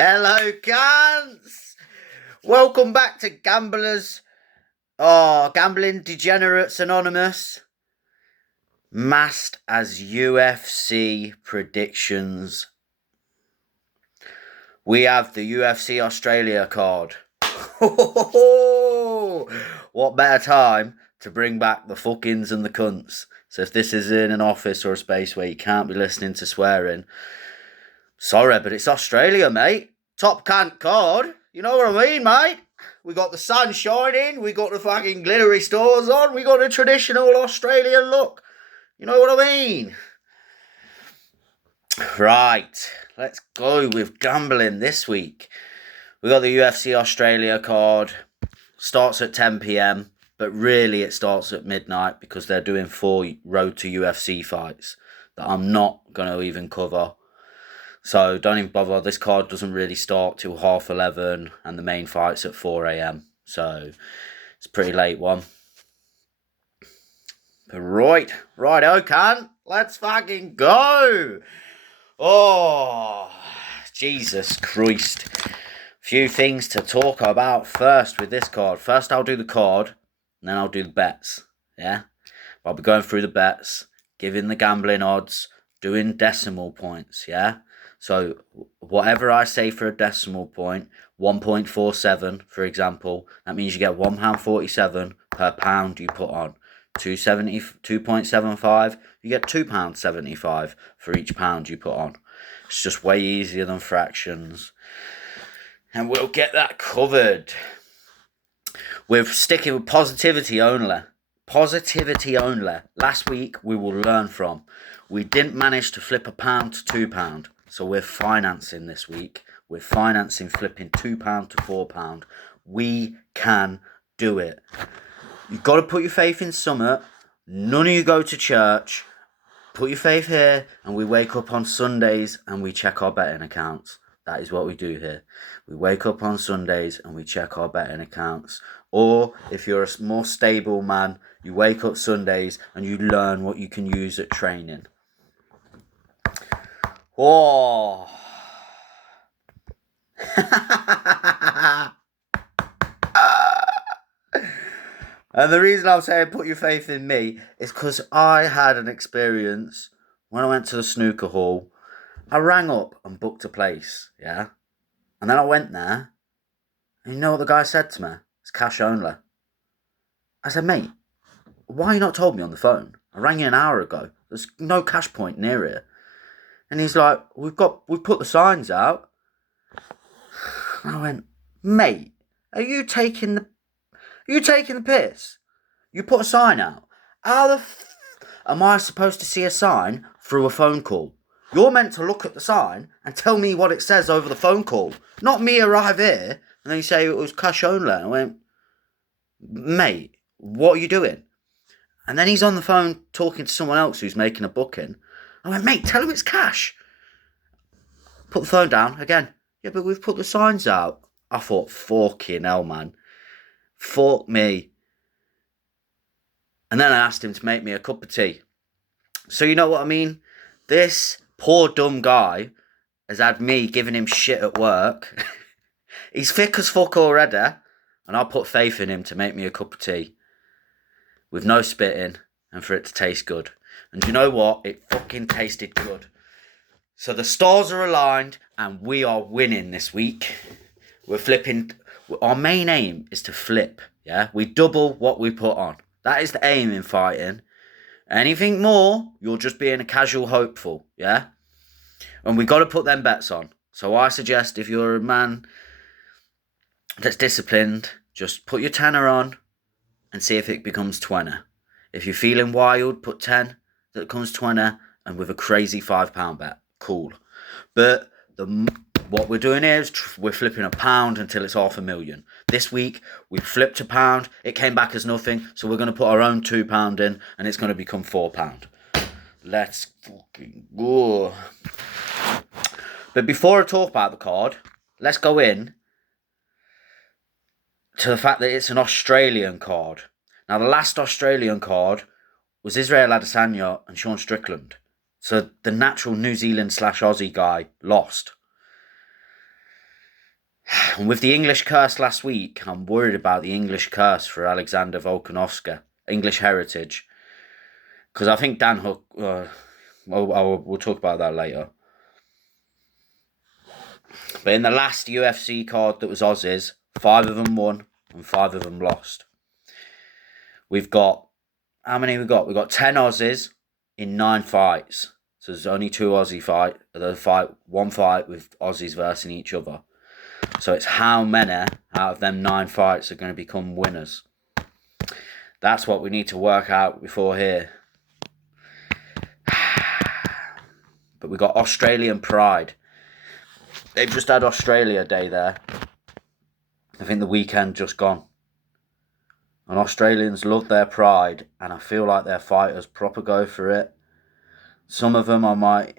Hello, cunts! Welcome back to Gamblers. Gambling Degenerates Anonymous. Masked as UFC predictions. We have the UFC Australia card. What better time to bring back the fuckings and the cunts? So if this is in an office or a space where you can't be listening to swearing, sorry, but it's Australia, mate. Top cunt card. You know what I mean, mate? We got the sun shining, we got the fucking glittery stores on, we got a traditional Australian look. You know what I mean? Right, let's go with gambling this week. We got the UFC Australia card. Starts at 10 p.m, but really it starts at midnight because they're doing 4 Road to UFC fights that I'm not going to even cover. So don't even bother. This card doesn't really start till 11:30 and the main fight's at 4 a.m. So it's a pretty late one. But right, can. Let's fucking go. Oh, Jesus Christ. Few things to talk about first with this card. First I'll do the card, and then I'll do the bets. Yeah? I'll be going through the bets, giving the gambling odds, doing decimal points, yeah? So whatever I say for a decimal point, 1.47, for example, that means you get £1.47 per pound you put on. 2.75, you get £2.75 for each pound you put on. It's just way easier than fractions. And we'll get that covered. We're sticking with positivity only. Positivity only. Last week we will learn from. We didn't manage to flip £1 to £2. So we're financing this week. We're financing flipping £2 to £4. We can do it. You've got to put your faith in summit. None of you go to church. Put your faith here, and we wake up on Sundays and we check our betting accounts. That is what we do here. We wake up on Sundays and we check our betting accounts. Or if you're a more stable man, you wake up Sundays and you learn what you can use at training. Oh. And the reason I'm saying put your faith in me is because I had an experience when I went to the snooker hall. I rang up and booked a place, yeah? And then I went there, and you know what the guy said to me? It's cash only. I said, mate, why you not told me on the phone? I rang you an hour ago. There's no cash point near here. And he's like, we've put the signs out. And I went, mate, are you taking the piss? You put a sign out. How the am I supposed to see a sign through a phone call? You're meant to look at the sign and tell me what it says over the phone call. Not me arrive here and then you say it was cash only. And I went, mate, what are you doing? And then he's on the phone talking to someone else who's making a booking. I went, mate, tell him it's cash. Put the phone down again. Yeah, but we've put the signs out. I thought, fucking hell, man. Fuck me. And then I asked him to make me a cup of tea. So you know what I mean? This poor dumb guy has had me giving him shit at work. He's thick as fuck already. And I put faith in him to make me a cup of tea. With no spitting. And for it to taste good. And you know what? It fucking tasted good. So the stars are aligned. And we are winning this week. We're flipping. Our main aim is to flip. Yeah? We double what we put on. That is the aim in fighting. Anything more, you're just being a casual hopeful, yeah? And we got to put them bets on. So I suggest if you're a man that's disciplined, just put your tenner on and see if it becomes 20. If you're feeling wild, put 10 that becomes 20 and with a crazy £5 bet. Cool. But what we're doing here is we're flipping £1 until it's $500,000. This week, we flipped £1. It came back as nothing. So we're going to put our own £2 in. And it's going to become £4. Let's fucking go. But before I talk about the card, let's go in to the fact that it's an Australian card. Now, the last Australian card was Israel Adesanya and Sean Strickland. So the natural New Zealand / Aussie guy lost. And with the English curse last week, I'm worried about the English curse for Alexander Volkanovski, English heritage. Because I think Dan Hook, we'll talk about that later. But in the last UFC card that was Aussies, 5 of them won and 5 of them lost. We've got, how many we got? We've got 10 Aussies in 9 fights. So there's only 2 Aussie one fight with Aussies versing each other. So it's how many out of them 9 fights are going to become winners. That's what we need to work out before here. But we got Australian Pride. They've just had Australia Day there. I think the weekend just gone. And Australians love their pride, and I feel like their fighters proper go for it. Some of them I might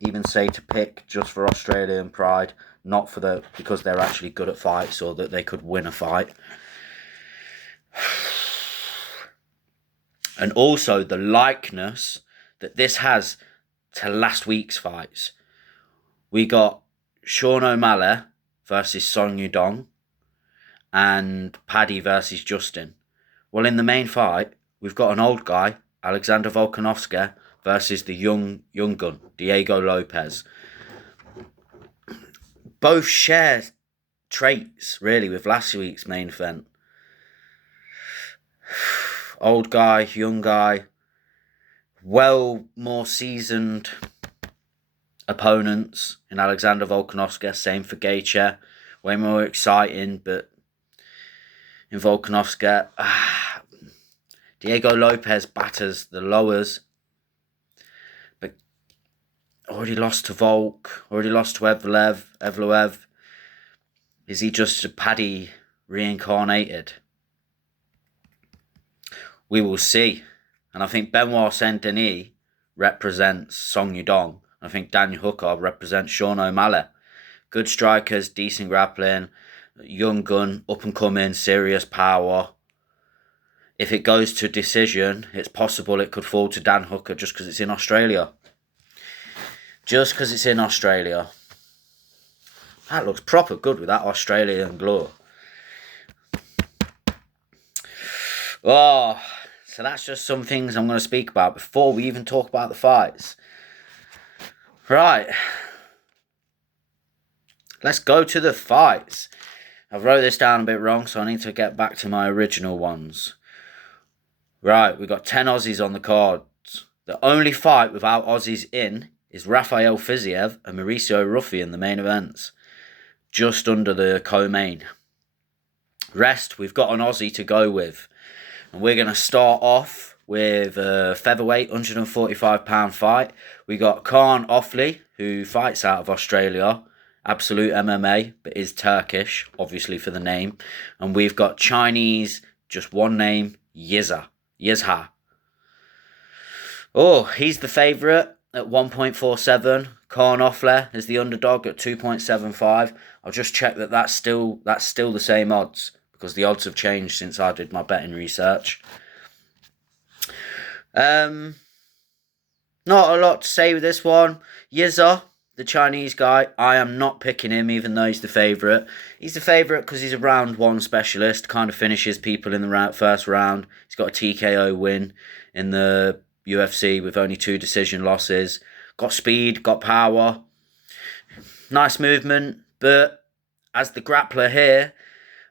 even say to pick just for Australian pride, not for because they're actually good at fights or that they could win a fight. And also the likeness that this has to last week's fights. We got Sean O'Malley versus Song Yudong and Paddy versus Justin. Well, in the main fight, we've got an old guy, Alexander Volkanovski, versus the young gun, Diego Lopez. Both share traits, really, with last week's main event. Old guy, young guy, well more seasoned opponents in Alexander Volkanovski. Same for Gaethje, way more exciting, but in Volkanovski, Diego Lopez batters the lowers, but already lost to Volk, already lost to Evloev. Is he just a Paddy reincarnated? We will see. And I think Benoit Saint-Denis represents Song Yudong. I think Daniel Hooker represents Sean O'Malley. Good strikers, decent grappling, young gun, up and coming, serious power. If it goes to decision, it's possible it could fall to Dan Hooker just because it's in Australia. Just because it's in Australia. That looks proper good with that Australian glow. Oh, so that's just some things I'm going to speak about before we even talk about the fights. Right. Let's go to the fights. I wrote this down a bit wrong, so I need to get back to my original ones. Right, we've got 10 Aussies on the cards. The only fight without Aussies in is Rafael Fiziev and Mauricio Ruffi in the main events. Just under the co-main. Rest, we've got an Aussie to go with. And we're going to start off with a featherweight, 145-pound fight. We got Khan Offley, who fights out of Australia. Absolute MMA, but is Turkish, obviously for the name. And we've got Chinese, just one name, Yizha. Oh, he's the favourite at 1.47. Khan Offley is the underdog at 2.75. I'll just check that's still the same odds, because the odds have changed since I did my betting research. Not a lot to say with this one. Yizha, the Chinese guy, I am not picking him even though he's the favourite. He's the favourite because he's a round 1 specialist, kind of finishes people in the first round. He's got a TKO win in the UFC with only 2 decision losses. Got speed, got power. Nice movement, but as the grappler here,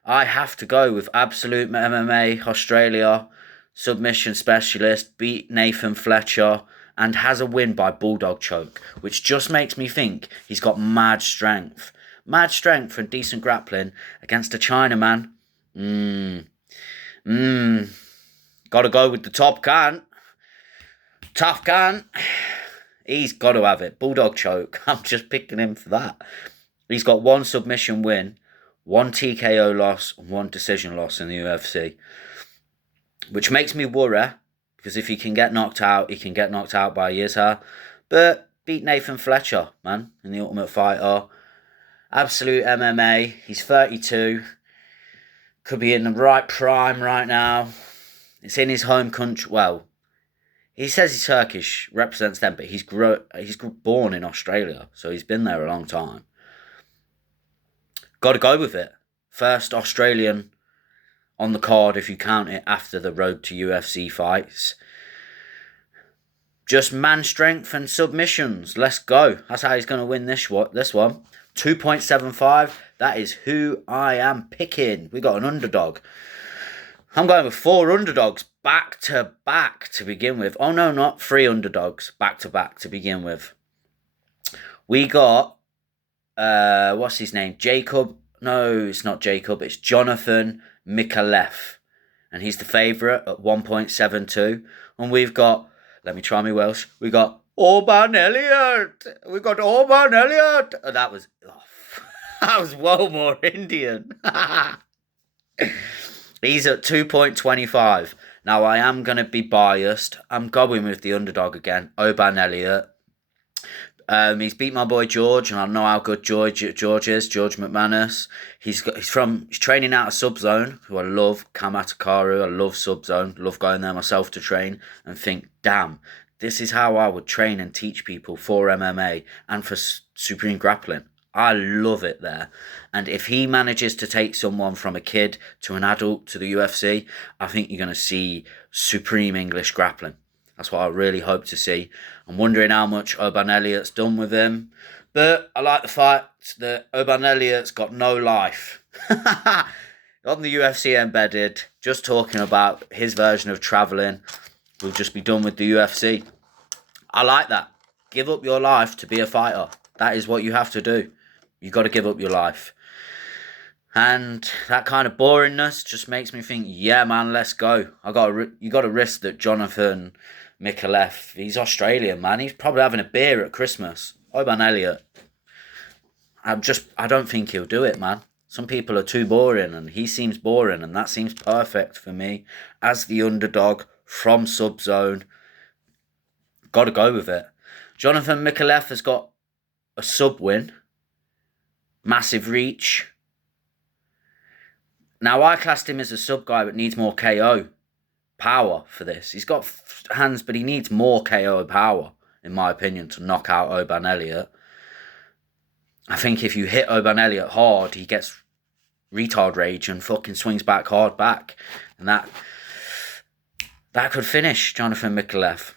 I have to go with Absolute MMA Australia, submission specialist, beat Nathan Fletcher, and has a win by bulldog choke, which just makes me think he's got mad strength. Mad strength and decent grappling against a Chinaman. Gotta go with the top can. Tough can. He's got to have it. Bulldog choke. I'm just picking him for that. He's got 1 submission win, 1 TKO loss, and 1 decision loss in the UFC. Which makes me worry, because if he can get knocked out, he can get knocked out by Yizha. But beat Nathan Fletcher, man, in the Ultimate Fighter. Absolute MMA. He's 32. Could be in the right prime right now. It's in his home country. Well, he says he's Turkish, represents them, but he's born in Australia, so he's been there a long time. Got to go with it. First Australian on the card, if you count it, after the road to UFC fights. Just man strength and submissions. Let's go. That's how he's going to win this one. 2.75. That is who I am picking. We got an underdog. I'm going with 4 underdogs back to back to begin with. Oh, no, not 3 underdogs back to back to begin with. We got, what's his name? Jacob. No, it's not Jacob. It's Jonathan Mikalev. And he's the favourite at 1.72. And we've got, let me try my Welsh. We got Orban Elliott. We got Orban Elliott. Oh, that was well more Indian. He's at 2.25. Now, I am going to be biased. I'm going with the underdog again, Orban Elliott. He's beat my boy George, and I know how good George is, George McManus. He's training out of Subzone, who I love, Kamatakaru. I love Subzone, love going there myself to train, and think, damn, this is how I would train and teach people for MMA and for Supreme Grappling. I love it there. And if he manages to take someone from a kid to an adult to the UFC, I think you're going to see Supreme English Grappling. That's what I really hope to see. I'm wondering how much Orban Elliott's done with him. But I like the fact that Orban Elliott's got no life. On the UFC embedded, just talking about his version of travelling, will just be done with the UFC. I like that. Give up your life to be a fighter. That is what you have to do. You got to give up your life. And that kind of boringness just makes me think, yeah, man, let's go. You got to risk that Jonathan Mikalev, he's Australian, man. He's probably having a beer at Christmas. Orban Elliott. I don't think he'll do it, man. Some people are too boring, and he seems boring, and that seems perfect for me as the underdog from Subzone. Got to go with it. Jonathan Mikalev has got a sub win. Massive reach. Now, I classed him as a sub guy, but needs more KO power for this. He's got hands, but he needs more KO power, in my opinion, to knock out Orban Elliott. I think if you hit Orban Elliott hard, he gets retard rage and fucking swings back hard back. And that could finish Jonathan Mikalev.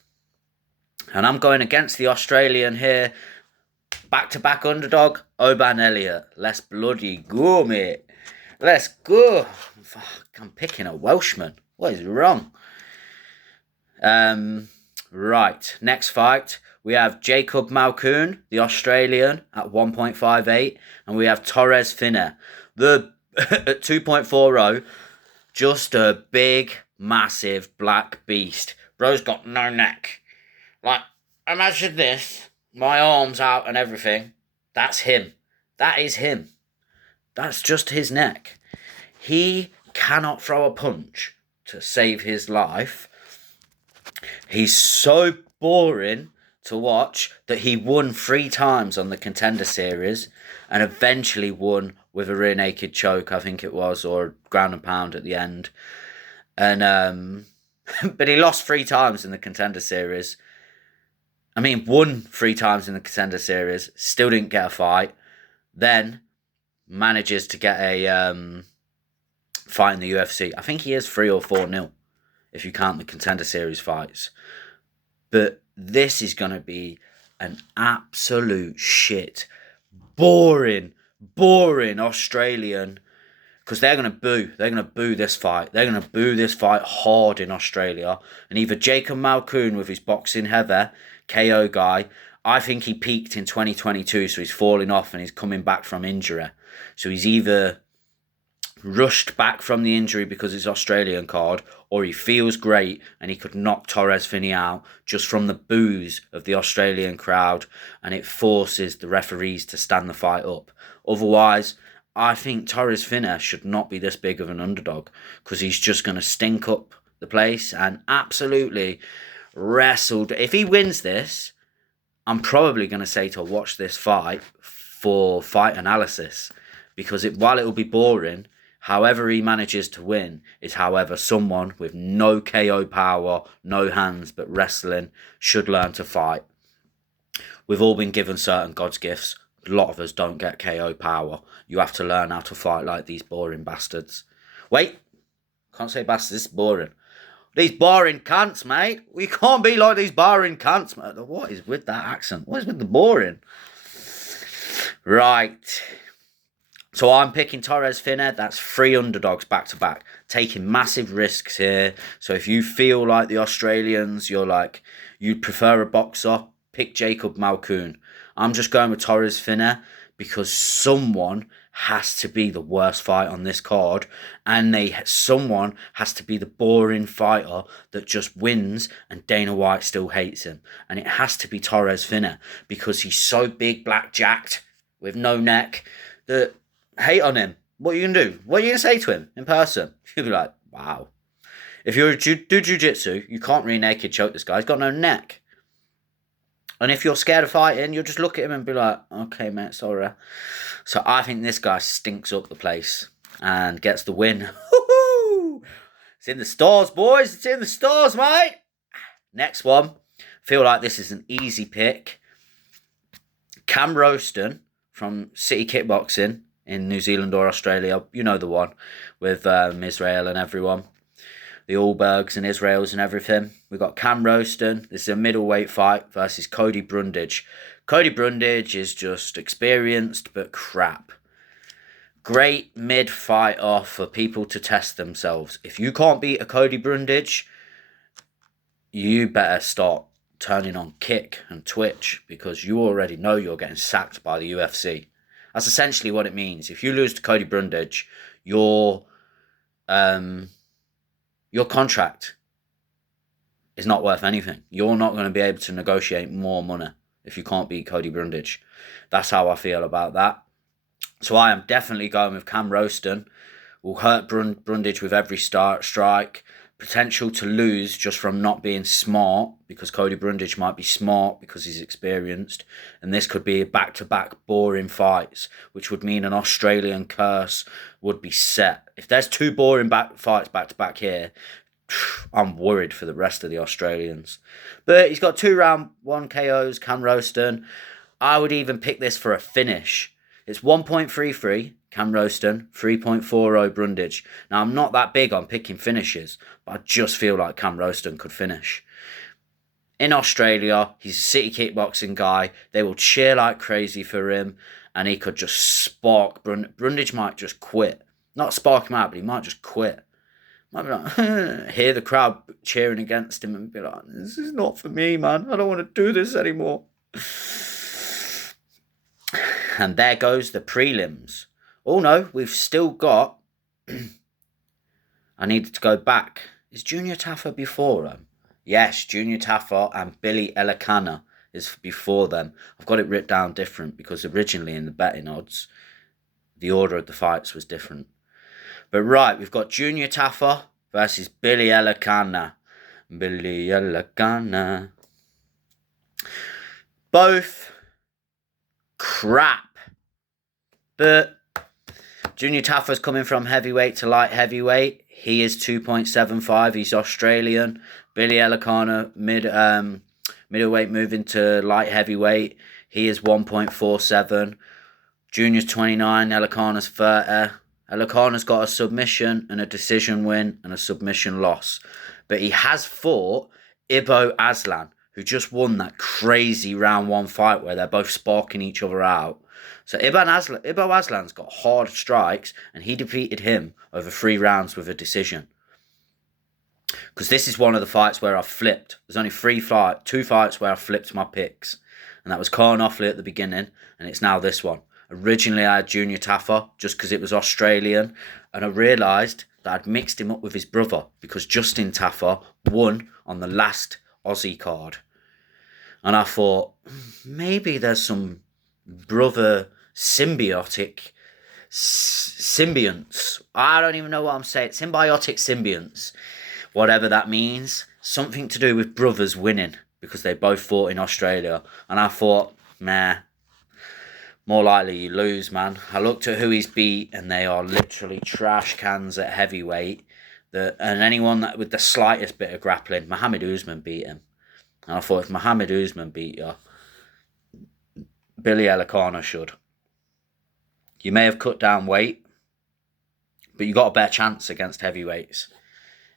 And I'm going against the Australian here. Back-to-back underdog, Orban Elliott. Let's bloody go, mate. Let's go. Fuck, I'm picking a Welshman. What is wrong? Right, next fight. We have Jacob Malkoun, the Australian, at 1.58. And we have Torres Finner, at 2.40. Just a big, massive black beast. Bro's got no neck. Like, imagine this. My arms out and everything. That's him. That is him. That's just his neck. He cannot throw a punch to save his life. He's so boring to watch that he won 3 times on the Contender Series and eventually won with a rear naked choke, I think it was, or ground and pound at the end. And but he lost 3 times in the Contender Series. I mean, won 3 times in the Contender Series, still didn't get a fight, then manages to get a fight in the UFC. I think he is 3 or 4-0, if you count the Contender Series fights. But this is going to be an absolute shit. Boring Australian. Because they're going to boo. They're going to boo this fight. They're going to boo this fight hard in Australia. And either Jacob Malkoun with his boxing heavy, KO guy, I think he peaked in 2022, so he's falling off and he's coming back from injury. So he's either rushed back from the injury because it's Australian card, or he feels great and he could knock Torres Finner out just from the boos of the Australian crowd, and it forces the referees to stand the fight up. Otherwise, I think Torres Finner should not be this big of an underdog, because he's just going to stink up the place and absolutely wrestled. If he wins this, I'm probably going to say to watch this fight for fight analysis, because while it will be boring, however he manages to win is however someone with no KO power, no hands but wrestling should learn to fight. We've all been given certain God's gifts. A lot of us don't get KO power. You have to learn how to fight like these boring bastards. Wait, can't say bastards, this is boring. These boring cunts, mate. We can't be like these boring cunts, mate. What is with that accent? What is with the boring? Right. So I'm picking Torres Finner. That's 3 underdogs back to back. Taking massive risks here. So if you feel like the Australians, you'd prefer a boxer, pick Jacob Malkoun. I'm just going with Torres Finner because someone has to be the worst fight on this card, and someone has to be the boring fighter that just wins and Dana White still hates him. And it has to be Torres Finner because he's so big, black jacked, with no neck, that hate on him. What are you going to do? What are you going to say to him in person? You'll be like, wow. If you do jiu-jitsu, you can't really naked choke this guy. He's got no neck. And if you're scared of fighting, you'll just look at him and be like, okay, mate, sorry. So I think this guy stinks up the place and gets the win. Woo-hoo! It's in the stores, boys. It's in the stores, mate. Next one. Feel like this is an easy pick. Cam Roston from City Kickboxing in New Zealand or Australia. You know the one with Israel and everyone. The Allbergs and Israels and everything. We've got Cam Roston. This is a middleweight fight versus Cody Brundage. Cody Brundage is just experienced but crap. Great mid-fighter for people to test themselves. If you can't beat a Cody Brundage, you better start turning on Kick and Twitch because you already know you're getting sacked by the UFC. That's essentially what it means. If you lose to Cody Brundage, your contract is not worth anything. You're not going to be able to negotiate more money if you can't beat Cody Brundage. That's how I feel about that. So I am definitely going with Cam Roston. Will hurt Brundage with every strike. Potential to lose just from not being smart, because Cody Brundage might be smart because he's experienced. And this could be back-to-back boring fights, which would mean an Australian curse would be set. If there's 2 boring fights back-to-back here, I'm worried for the rest of the Australians. But he's got 2 round 1 KOs, Cam Roston. I would even pick this for a finish. It's 1.33, Cam Roston, 3.40 Brundage. Now, I'm not that big on picking finishes, but I just feel like Cam Roston could finish. In Australia, he's a City Kickboxing guy. They will cheer like crazy for him, and he could just spark. Brundage might just quit. Not spark him out, but he might just quit. Might be like, hear the crowd cheering against him and be like, this is not for me, man. I don't want to do this anymore. And there goes the prelims. Oh no, we've still got... I needed to go back. Is Junior Taffa before them? Yes, Junior Taffa and Billy Elikana is before them. I've got it written down different because originally in the betting odds, the order of the fights was different. But right, we've got Junior Taffa versus Billy Elikana. Billy Elikana. Both crap. But Junior Taffa's coming from heavyweight to light heavyweight. He is 2.75. He's Australian. Billy Elikana, middleweight, moving to light heavyweight. He is 1.47. Junior's 29. Elikana's 30. Elikana's got a submission and a decision win and a submission loss. But he has fought Ibo Aslan, who just won that crazy round 1 fight where they're both sparking each other out. So Ibo Aslan's got hard strikes, and he defeated him over 3 rounds with a decision. Because this is one of the fights where I've flipped. There's only 2 fights where I flipped my picks. And that was Khan Offley at the beginning, and it's now this one. Originally I had Junior Taffa just because it was Australian, and I realised that I'd mixed him up with his brother because Justin Taffa won on the last Aussie card. And I thought, maybe there's some brother symbiotic symbionts. I don't even know what I'm saying. Symbiotic symbionts. Whatever that means. Something to do with brothers winning because they both fought in Australia. And I thought, nah, more likely you lose, man. I looked at who he's beat and they are literally trash cans at heavyweight. And anyone that with the slightest bit of grappling, Mohammed Usman beat him. And I thought, if Mohammed Usman beat you, Billy Ellicano should. You may have cut down weight, but you got a better chance against heavyweights.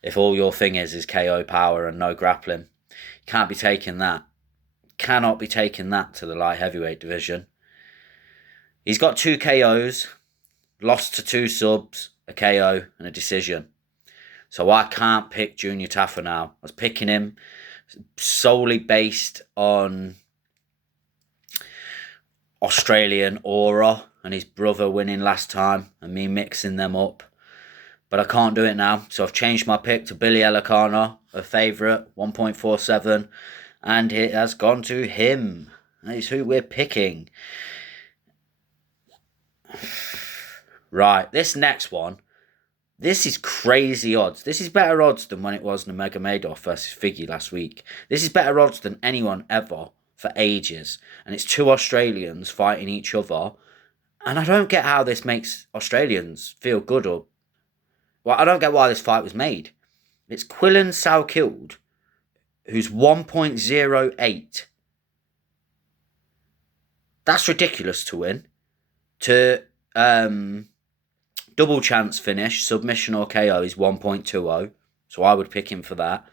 If all your thing is KO power and no grappling, you can't be taking that. Cannot be taking that to the light heavyweight division. He's got 2 KOs, lost to 2 subs, a KO and a decision. So I can't pick Junior Taffa now. I was picking him solely based on Australian aura and his brother winning last time and me mixing them up. But I can't do it now. So I've changed my pick to Billy Ellicano, a favourite, 1.47. And it has gone to him. That is who we're picking. Right, this next one. This is crazy odds. This is better odds than when it was Nurmagomedov versus Figgy last week. This is better odds than anyone ever for ages. And it's 2 Australians fighting each other. And I don't get how this makes Australians feel good or... Well, I don't get why this fight was made. It's Quillan Salkilde, who's 1.08. That's ridiculous to win. To double chance finish, submission or KO is 1.20. So I would pick him for that.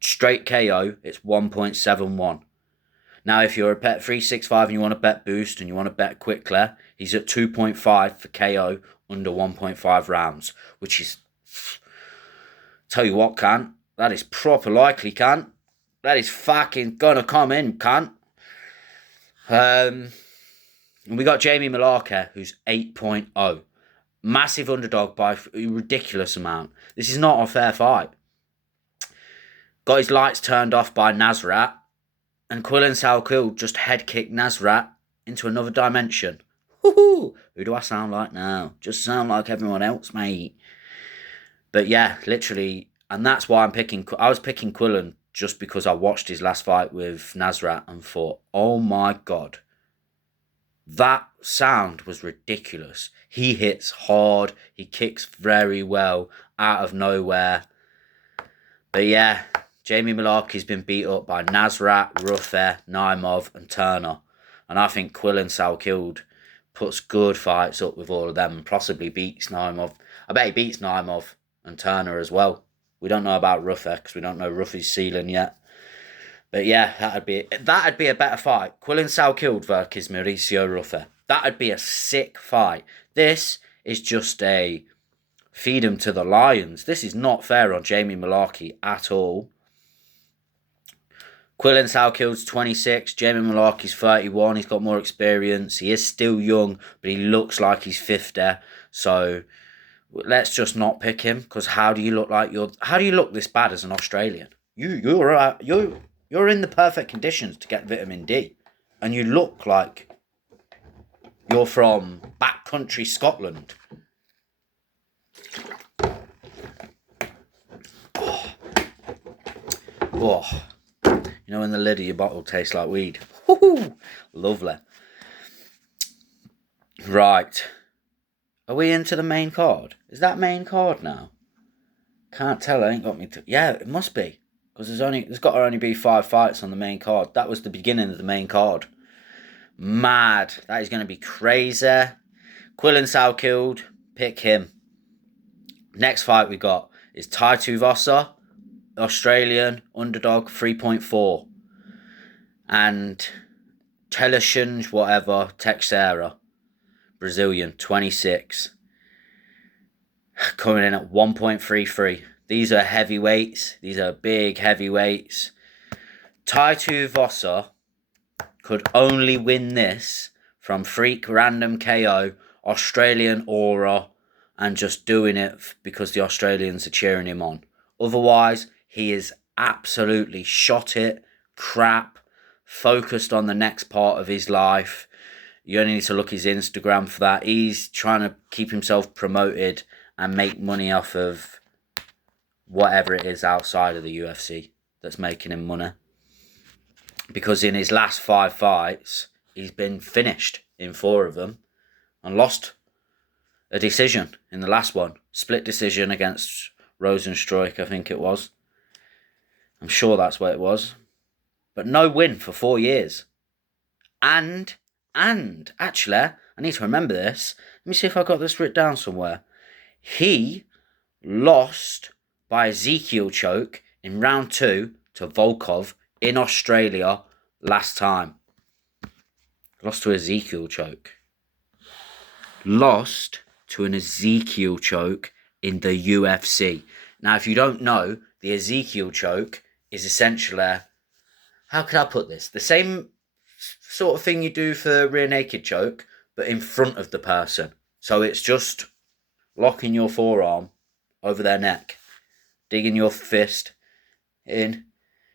Straight KO, it's 1.71. Now, if you're a bet 365 and you want to bet boost and you want to bet quickly, he's at 2.5 for KO under 1.5 rounds, which is... Tell you what, cunt. That is proper likely, cunt. That is fucking gonna come in, cunt. And we got Jamie Mullarkey, who's 8.0. Massive underdog by a ridiculous amount. This is not a fair fight. Got his lights turned off by Nasrat. And Quillan Salkilde just head kicked Nasrat into another dimension. Woohoo! Who do I sound like now? Just sound like everyone else, mate. But yeah, literally, and that's why I was picking Quillan just because I watched his last fight with Nasrat and thought, oh my God, that sound was ridiculous. He hits hard, he kicks very well, out of nowhere. But yeah, Jamie Mullarkey's been beat up by Nasrat, Ruffey, Naimov and Turner. And I think Quillan Salkilde puts good fights up with all of them and possibly beats Naimov. I bet he beats Naimov and Turner as well. We don't know about Ruffey because we don't know Ruffey's ceiling yet. But yeah, that'd be a better fight. Quillan Salkilde versus Mauricio Ruffey. That'd be a sick fight. This is just a feed him to the lions. This is not fair on Jamie Mullarkey at all. Quillan Salkilde's 26, Jamie Mullarkey's 31. He's got more experience. He is still young, but he looks like he's 50. So let's just not pick him, because how do you look this bad as an Australian? You're in the perfect conditions to get vitamin D, and you look like you're from backcountry Scotland. Oh. You know when the lid of your bottle tastes like weed? Woohoo! Lovely. Right. Are we into the main card? Is that main card now? Can't tell. I ain't got me to... Yeah, it must be. Because there's got to only be 5 fights on the main card. That was the beginning of the main card. Mad. That is going to be crazy. Quillan Salkilde. Pick him. Next fight we got is Tai Tuivasa, Australian, underdog, 3.4. And Teleshinj, whatever, Teixeira, Brazilian, 26. Coming in at 1.33. These are heavyweights. These are big heavyweights. Tai Tuivasa could only win this from freak random KO, Australian aura, and just doing it because the Australians are cheering him on. Otherwise, he is absolutely shot it, crap, focused on the next part of his life. You only need to look his Instagram for that. He's trying to keep himself promoted and make money off of whatever it is outside of the UFC that's making him money. Because in his last 5 fights, he's been finished in 4 of them and lost a decision in the last one. Split decision against Rosenstruik, I think it was. I'm sure that's what it was. But no win for 4 years. And And actually, I need to remember this. Let me see if I got this written down somewhere. He lost by Ezekiel choke in round 2 to Volkov in Australia last time. Lost to Ezekiel choke. Lost to an Ezekiel choke in the UFC. Now, if you don't know, the Ezekiel choke is essentially, how can I put this? The same sort of thing you do for a rear naked choke, but in front of the person. So it's just locking your forearm over their neck, digging your fist in.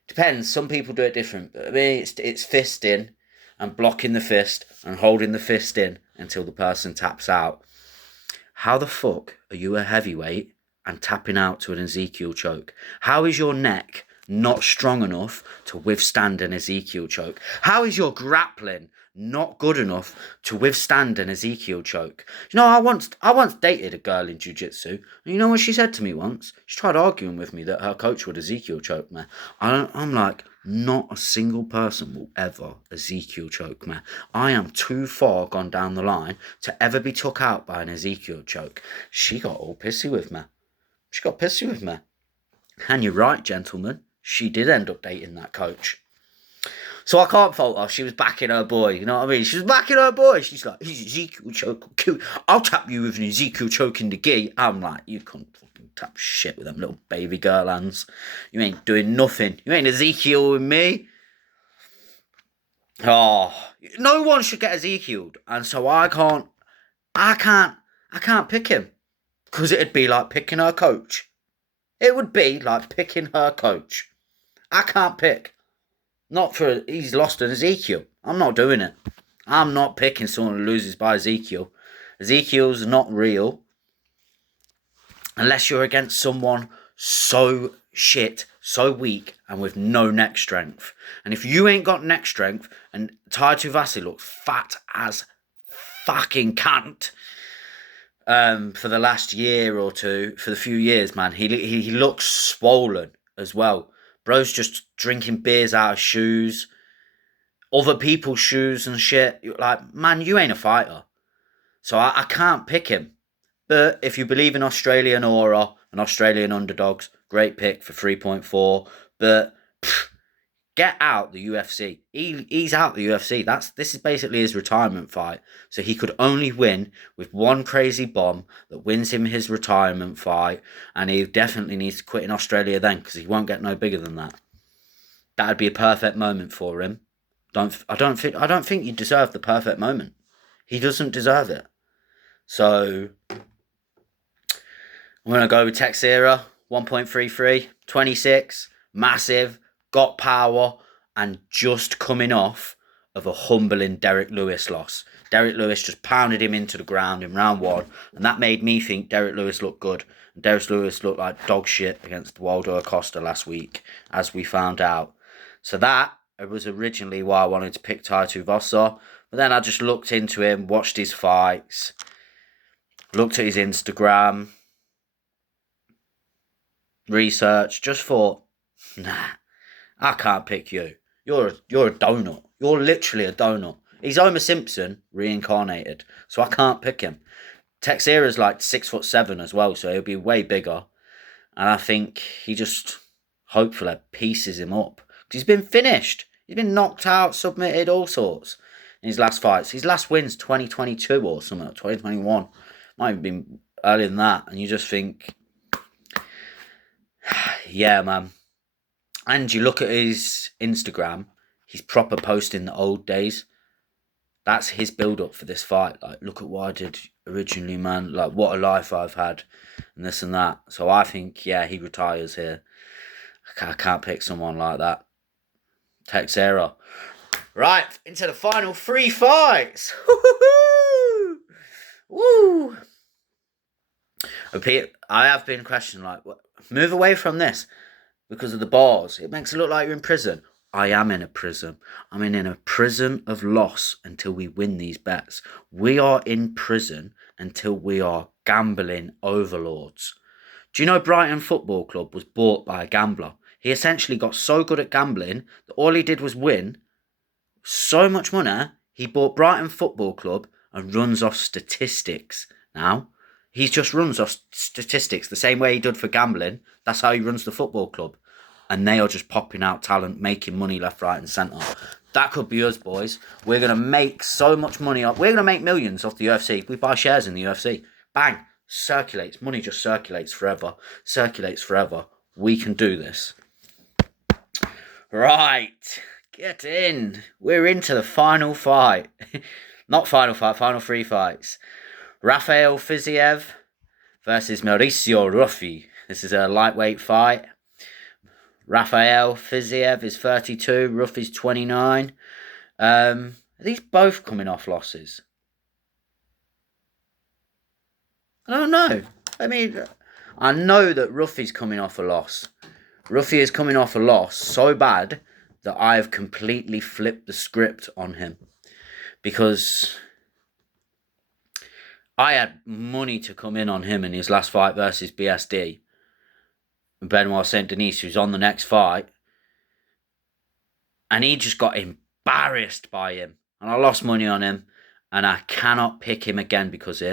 Depends. Some people do it different. But I mean, it's fist in and blocking the fist and holding the fist in until the person taps out. How the fuck are you a heavyweight and tapping out to an Ezekiel choke? How is your neck not strong enough to withstand an Ezekiel choke? How is your grappling not good enough to withstand an Ezekiel choke? You know, I once dated a girl in jiu-jitsu, and you know what she said to me once? She tried arguing with me that her coach would Ezekiel choke me. I'm like, not a single person will ever Ezekiel choke me. I am too far gone down the line to ever be took out by an Ezekiel choke. She got all pissy with me. And you're right, gentlemen. She did end up dating that coach. So I can't fault her. She was backing her boy. You know what I mean? She was backing her boy. She's like, he's Ezekiel choke. I'll tap you with an Ezekiel choke in the gi. I'm like, you can't fucking tap shit with them little baby girl hands. You ain't doing nothing. You ain't Ezekiel with me. Oh, no one should get Ezekieled. And so I can't pick him. Because it'd be like picking her coach. It would be like picking her coach. I can't pick. Not for he's lost an Ezekiel. I'm not doing it. I'm not picking someone who loses by Ezekiel. Ezekiel's not real. Unless you're against someone so shit, so weak, and with no neck strength. And if you ain't got neck strength, and Tai Tuivasa looks fat as fucking cunt for the last year or two, for the few years, man, he looks swollen as well. Bro's just drinking beers out of shoes, other people's shoes and shit. You're like, man, you ain't a fighter. So I can't pick him. But if you believe in Australian aura and Australian underdogs, great pick for 3.4. But get out the UFC. He's out the UFC. This is basically his retirement fight. So he could only win with one crazy bomb that wins him his retirement fight, and he definitely needs to quit in Australia then, because he won't get no bigger than that. That'd be a perfect moment for him. I don't think you deserve the perfect moment. He doesn't deserve it. So I'm gonna go with Teixeira, 1.33, 26, massive. Got power, and just coming off of a humbling Derek Lewis loss. Derek Lewis just pounded him into the ground in round 1, and that made me think Derek Lewis looked good. And Derek Lewis looked like dog shit against Waldo Acosta last week, as we found out. So that was originally why I wanted to pick Tai Tuivasa, but then I just looked into him, watched his fights, looked at his Instagram, research, just thought, nah, I can't pick you. You're a donut. You're literally a donut. He's Homer Simpson reincarnated. So I can't pick him. Teixeira's like 6'7" as well, so he'll be way bigger. And I think he just hopefully pieces him up. Because he's been finished. He's been knocked out, submitted, all sorts in his last fights. His last win's 2022 or something, 2021. Might have been earlier than that. And you just think, yeah, man. And you look at his Instagram, he's proper posting the old days. That's his build-up for this fight. Like, look at what I did originally, man. Like, what a life I've had, and this and that. So I think, yeah, he retires here. I can't pick someone like that. Teixeira. Right, into the final 3 fights. Woo! I have been questioned, like, move away from this. Because of the bars. It makes it look like you're in prison. I am in a prison. I'm in a prison of loss until we win these bets. We are in prison until we are gambling overlords. Do you know Brighton Football Club was bought by a gambler? He essentially got so good at gambling that all he did was win so much money, He bought Brighton Football Club and runs off statistics now. He just runs off statistics the same way he did for gambling. That's how he runs the football club. And they are just popping out talent, making money left, right and centre. That could be us, boys. We're going to make so much money. We're going to make millions off the UFC. We buy shares in the UFC. Bang. Circulates. Money just circulates forever. Circulates forever. We can do this. Right. Get in. We're into the final fight. Not final fight, final 3 fights. Rafael Fiziev versus Mauricio Ruffi. This is a lightweight fight. Rafael Fiziev is 32, Ruffi's 29. Are these both coming off losses? I don't know. I mean, I know that Ruffi's coming off a loss. Ruffi is coming off a loss so bad that I have completely flipped the script on him. Because I had money to come in on him in his last fight versus BSD. Benoit Saint Denis, who's on the next fight. And he just got embarrassed by him. And I lost money on him. And I cannot pick him again because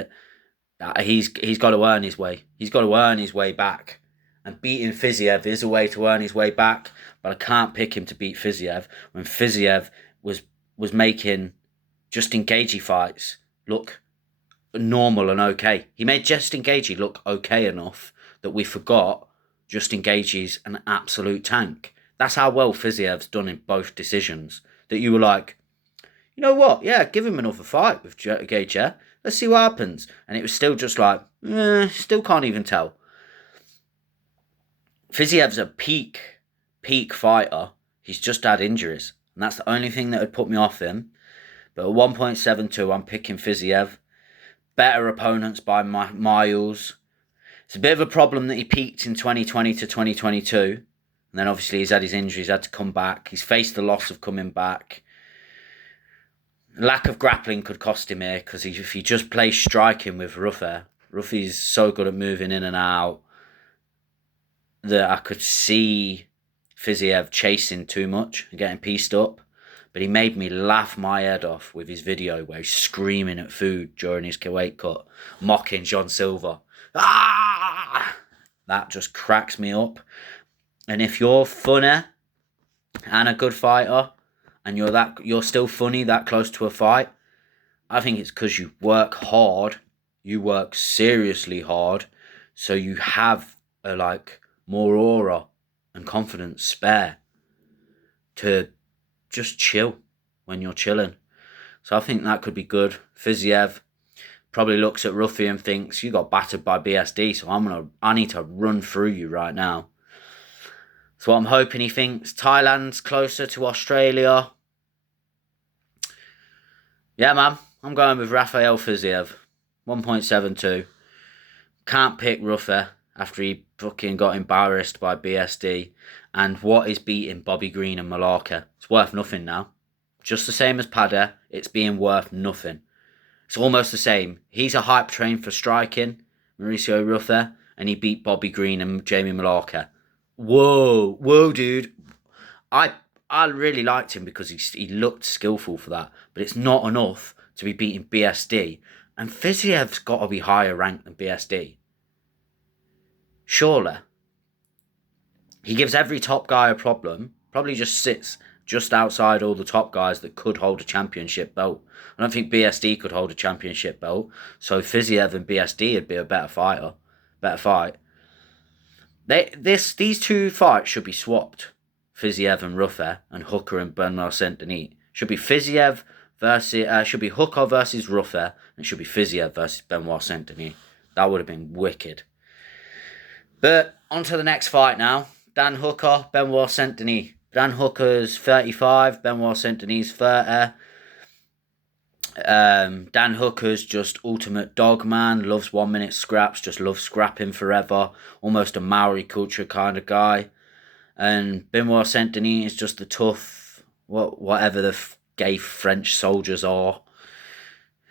he's got to earn his way. He's got to earn his way back. And beating Fiziev is a way to earn his way back. But I can't pick him to beat Fiziev when Fiziev was making Justin Gaethje fights look normal and okay. He made Justin Gaethje look okay enough that we forgot Justin Gaethje's an absolute tank. That's how well Fiziev's done in both decisions. That you were like, you know what? Yeah, give him another fight with Gaethje. Let's see what happens. And it was still just like, still can't even tell. Fiziev's a peak fighter. He's just had injuries. And that's the only thing that would put me off him. But at 1.72, I'm picking Fiziev. Better opponents by miles. It's a bit of a problem that he peaked in 2020 to 2022. And then obviously he's had his injuries, had to come back. He's faced the loss of coming back. Lack of grappling could cost him here because if he just plays striking with Ruffi's so good at moving in and out that I could see Fiziev chasing too much and getting pieced up. But he made me laugh my head off with his video where he's screaming at food during his weight cut, mocking John Silver. Ah! That just cracks me up. And if you're funny and a good fighter, and you're still funny that close to a fight, I think it's because you work hard, you work seriously hard, so you have a more aura and confidence spare to just chill when you're chilling. So I think that could be good. Fiziev probably looks at Ruffi and thinks, you got battered by BSD, so I need to run through you right now. So I'm hoping he thinks Thailand's closer to Australia. Yeah, man. I'm going with Rafael Fiziev. 1.72. Can't pick Ruffi after he fucking got embarrassed by BSD. And what is beating Bobby Green and Malaka? It's worth nothing now. Just the same as Padda, it's being worth nothing. It's almost the same. He's a hype train for striking, Mauricio Ruffi, and he beat Bobby Green and Jamie Malaka. Whoa, dude. I really liked him because he looked skillful for that, but it's not enough to be beating BSD. And Fiziev's got to be higher ranked than BSD. Surely. He gives every top guy a problem. Probably just sits just outside all the top guys that could hold a championship belt. I don't think BSD could hold a championship belt. So Fiziev and BSD would be a better fight. These two fights should be swapped. Fiziev and Ruffi and Hooker and Benoit Saint Denis. Should be Hooker versus Ruffi, and it should be Fiziev versus Benoit Saint Denis. That would have been wicked. But on to the next fight now. Dan Hooker, Benoit Saint Denis. Dan Hooker's 35, Benoit Saint Denis 30. Dan Hooker's just ultimate dog man, loves 1 minute scraps, just loves scrapping forever, almost a Maori culture kind of guy. And Benoit Saint Denis is just the tough, whatever the gay French soldiers are.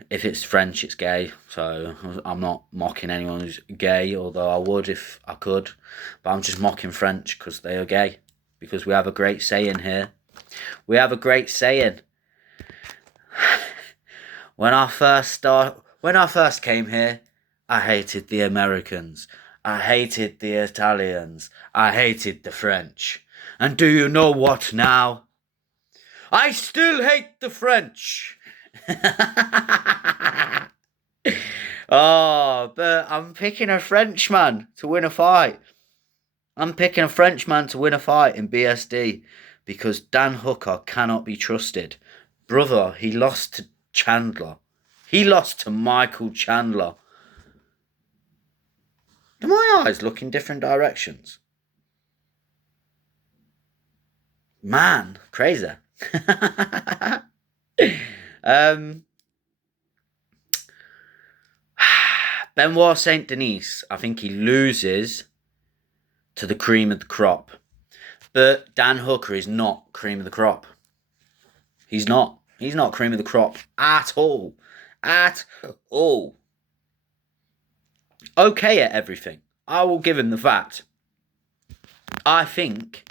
If it's French, it's gay. So I'm not mocking anyone who's gay, although I would if I could. But I'm just mocking French because they are gay. Because we have a great saying here. We have a great saying. When I first came here, I hated the Americans. I hated the Italians. I hated the French. And do you know what now? I still hate the French. Oh, but I'm picking a Frenchman to win a fight. I'm picking a Frenchman to win a fight in BSD because Dan Hooker cannot be trusted. Brother, he lost to Chandler. He lost to Michael Chandler. Do my eyes look in different directions? Man, crazy. Benoit Saint Denis, I think he loses to the cream of the crop. But Dan Hooker is not cream of the crop. He's not. He's not cream of the crop at all. At all. Okay at everything. I will give him the fact. I think,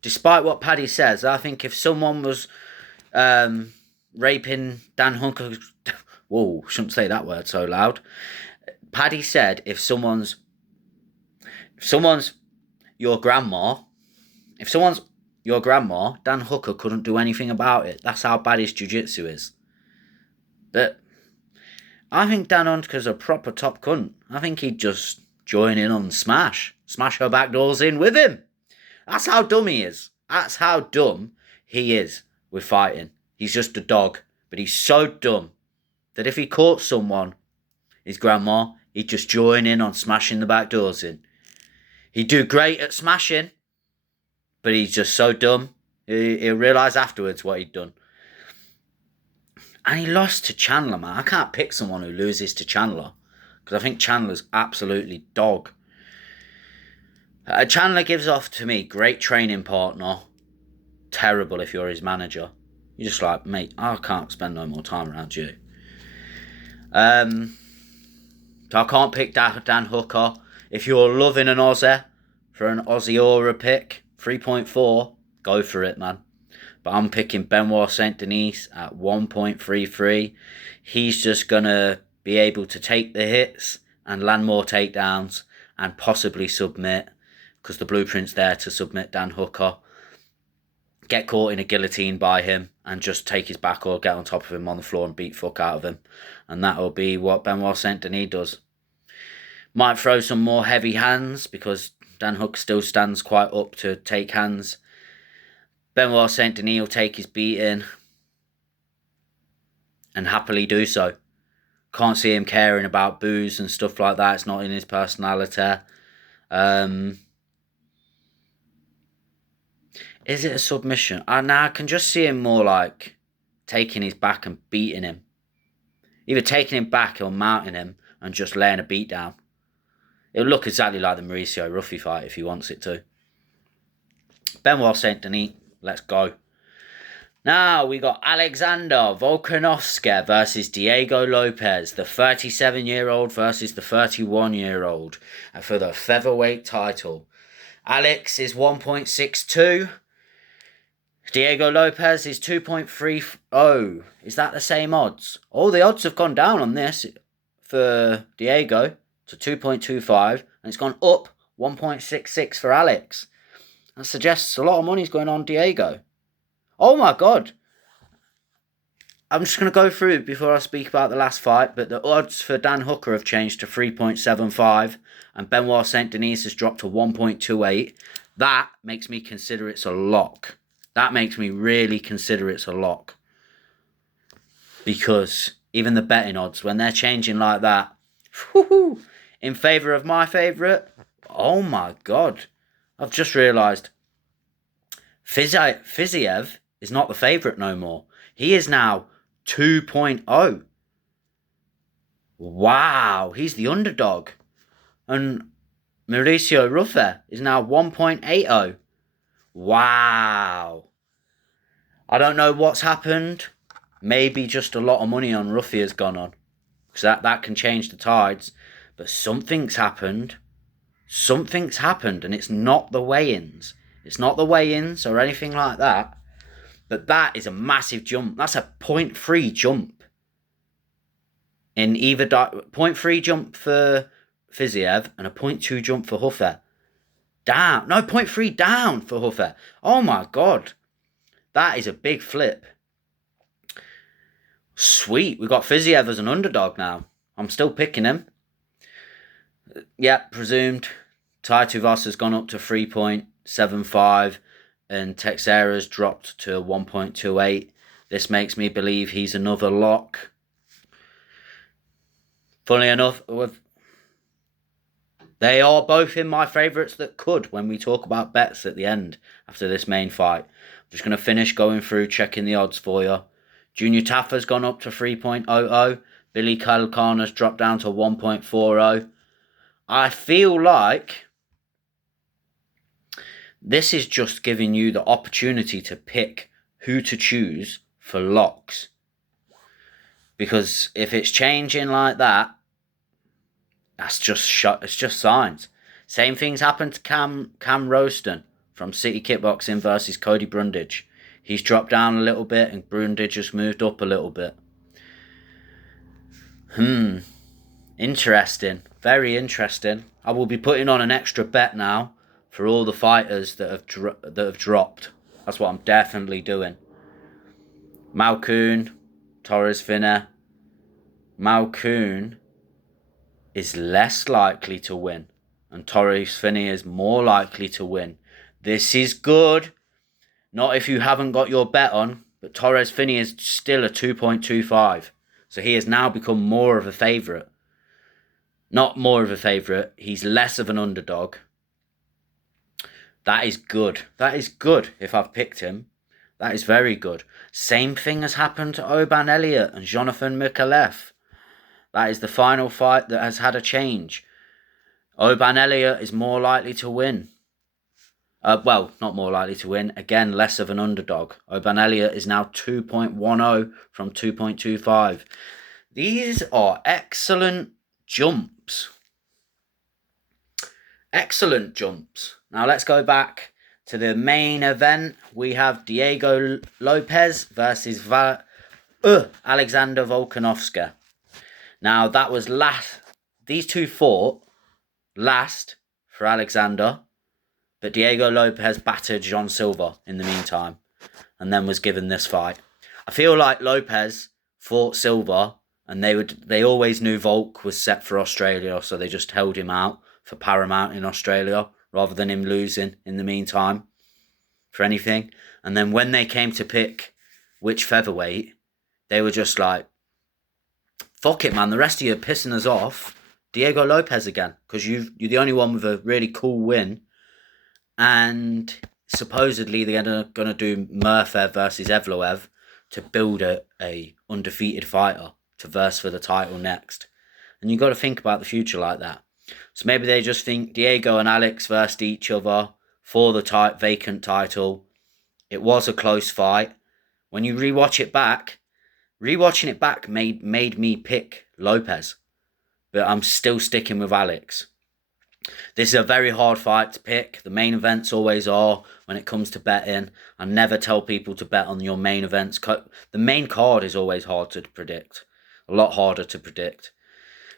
despite what Paddy says, I think if someone was raping Dan Hooker... Whoa, shouldn't say that word so loud. Paddy said if someone's your grandma, Dan Hooker couldn't do anything about it. That's how bad his jiu-jitsu is. But I think Dan Hooker's a proper top cunt. I think he'd just join in on smash her back doors in with him. That's how dumb he is. That's how dumb he is with fighting. He's just a dog, but he's so dumb that if he caught someone, his grandma, he'd just join in on smashing the back doors in. He'd do great at smashing, but he's just so dumb. He'll realise afterwards what he'd done. And he lost to Chandler, man. I can't pick someone who loses to Chandler, because I think Chandler's absolutely dog. Chandler gives off, to me, great training partner. Terrible if you're his manager. You're just like, mate, I can't spend no more time around you. So I can't pick Dan Hooker. If you're loving an Aussie, for an Aussie aura pick, 3.4, go for it, man. But I'm picking Benoit Saint Denis at 1.33. He's just going to be able to take the hits and land more takedowns and possibly submit, because the blueprint's there to submit Dan Hooker. Get caught in a guillotine by him and just take his back or get on top of him on the floor and beat fuck out of him. And that'll be what Benoit Saint Denis does. Might throw some more heavy hands because Dan Hooker still stands quite up to take hands. Benoit Saint Denis will take his beating and happily do so. Can't see him caring about booze and stuff like that. It's not in his personality. Is it a submission? Now I can just see him more like taking his back and beating him. Either taking him back or mounting him and just laying a beat down. It'll look exactly like the Mauricio Ruffy fight if he wants it to. Benoit Saint Denis, let's go. Now we got Alexander Volkanovski versus Diego Lopez, the 37-year-old versus the 31-year-old for the featherweight title. Alex is 1.62. Diego Lopez is 2.30. Is that the same odds? Oh, the odds have gone down on this for Diego to 2.25, and it's gone up 1.66 for Alex. That suggests a lot of money's going on Diego. Oh my God. I'm just going to go through before I speak about the last fight, but the odds for Dan Hooker have changed to 3.75, and Benoit Saint Denis has dropped to 1.28. That makes me consider it's a lock. That makes me really consider it's a lock. Because even the betting odds, when they're changing like that, whoo, in favour of my favourite, oh my God. I've just realised Fiziev is not the favourite no more. He is now 2.0. Wow, he's the underdog. And Mauricio Ruffy is now 1.80. Wow. I don't know what's happened. Maybe just a lot of money on Ruffy has gone on. Because that can change the tides. But something's happened. Something's happened, and it's not the weigh-ins. It's not the weigh-ins or anything like that. But that is a massive jump. That's a 0.3 jump. in either 0.3 jump for Fiziev and a 0.2 jump for Huffer. Down. No, 0.3 down for Huffer. Oh my God. That is a big flip. Sweet. We've got Fiziev as an underdog now. I'm still picking him. Yep, presumed. Tai Tuivasa has gone up to 3.75 and Teixeira's dropped to 1.28. This makes me believe he's another lock. Funnily enough, they are both in my favourites that could when we talk about bets at the end after this main fight. I'm just going to finish going through, checking the odds for you. Junior Taffa's gone up to 3.00. Billy Kalkana's dropped down to 1.40. I feel like this is just giving you the opportunity to pick who to choose for locks. Because if it's changing like that, that's just it's just signs. Same things happened to Cam Roston from City Kickboxing versus Cody Brundage. He's dropped down a little bit and Brundage has moved up a little bit. Interesting. Very interesting. I will be putting on an extra bet now for all the fighters that have dropped. That's what I'm definitely doing. Malkoon, Torres Finner. Malkoon is less likely to win, and Torres Finner is more likely to win. This is good. Not if you haven't got your bet on, but Torres Finner is still a 2.25. So he has now become more of a favourite. Not more of a favourite, he's less of an underdog. That is good. That is good if I've picked him. That is very good. Same thing has happened to Oban Elliott and Jonathan Mikhaev. That is the final fight that has had a change. Oban Elliott is more likely to win. Well, not more likely to win. Again, less of an underdog. Oban Elliott is now 2.10 from 2.25. These are excellent jumps. Excellent jumps. Now let's go back to the main event. We have Diego Lopez versus Alexander Volkanovski. Now that was last. These two fought last for Alexander, but Diego Lopez battered John Silva in the meantime and then was given this fight. I feel like Lopez fought Silva and they always knew Volk was set for Australia, so they just held him out for Paramount in Australia rather than him losing in the meantime for anything. And then when they came to pick which featherweight, they were just like, fuck it, man, the rest of you are pissing us off. Diego Lopez again, because you're the only one with a really cool win. And supposedly they're gonna do Murphy versus Evloev to build a undefeated fighter to verse for the title next. And you got to think about the future like that. So maybe they just think Diego and Alex versed each other for the vacant title. It was a close fight. When you rewatching it back made me pick Lopez. But I'm still sticking with Alex. This is a very hard fight to pick. The main events always are when it comes to betting. I never tell people to bet on your main events. The main card is always hard to predict. A lot harder to predict.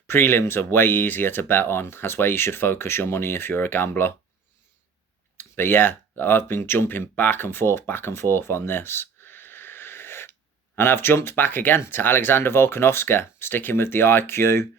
Prelims are way easier to bet on. That's where you should focus your money if you're a gambler. But yeah, I've been jumping back and forth on this. And I've jumped back again to Alexander Volkanovski, sticking with the IQ.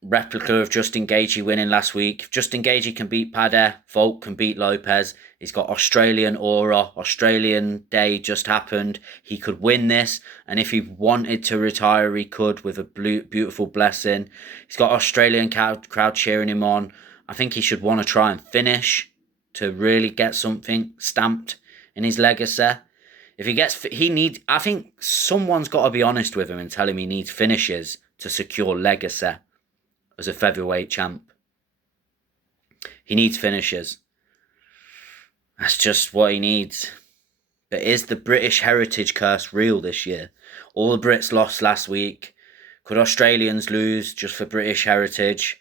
Replica of Justin Gaethje winning last week. If Justin Gaethje can beat Pader, Volk can beat Lopez. He's got Australian aura. Australian Day just happened. He could win this, and if he wanted to retire, he could with a beautiful blessing. He's got Australian crowd cheering him on. I think he should want to try and finish to really get something stamped in his legacy. If he gets, I think someone's got to be honest with him and tell him he needs finishes to secure legacy as a featherweight champ. He needs finishes. That's just what he needs. But is the British heritage curse real this year? All the Brits lost last week. Could Australians lose just for British heritage?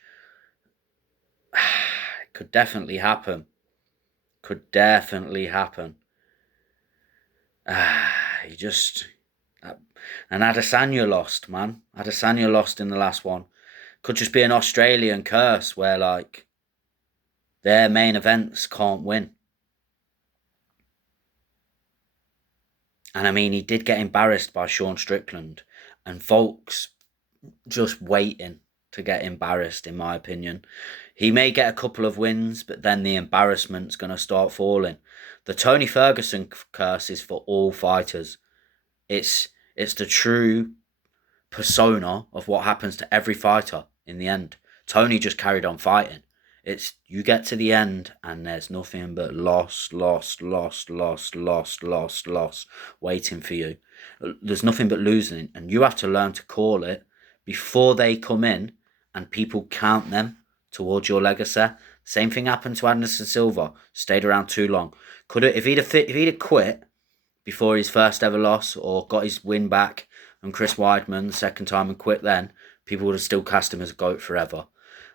It could definitely happen. Could definitely happen. And Adesanya lost, man. Adesanya lost in the last one. Could just be an Australian curse where, like, their main events can't win. And I mean, he did get embarrassed by Sean Strickland. And Volk's just waiting to get embarrassed, in my opinion. He may get a couple of wins, but then the embarrassment's going to start falling. The Tony Ferguson curse is for all fighters. It's the true persona of what happens to every fighter in the end. Tony just carried on fighting. It's you get to the end and there's nothing but loss waiting for you. There's nothing but losing, and you have to learn to call it before they come in and people count them towards your legacy. Same thing happened to Anderson Silva. Stayed around too long. If he'd have quit before his first ever loss or got his win back and Chris Weidman the second time and quit then, people would have still cast him as a GOAT forever.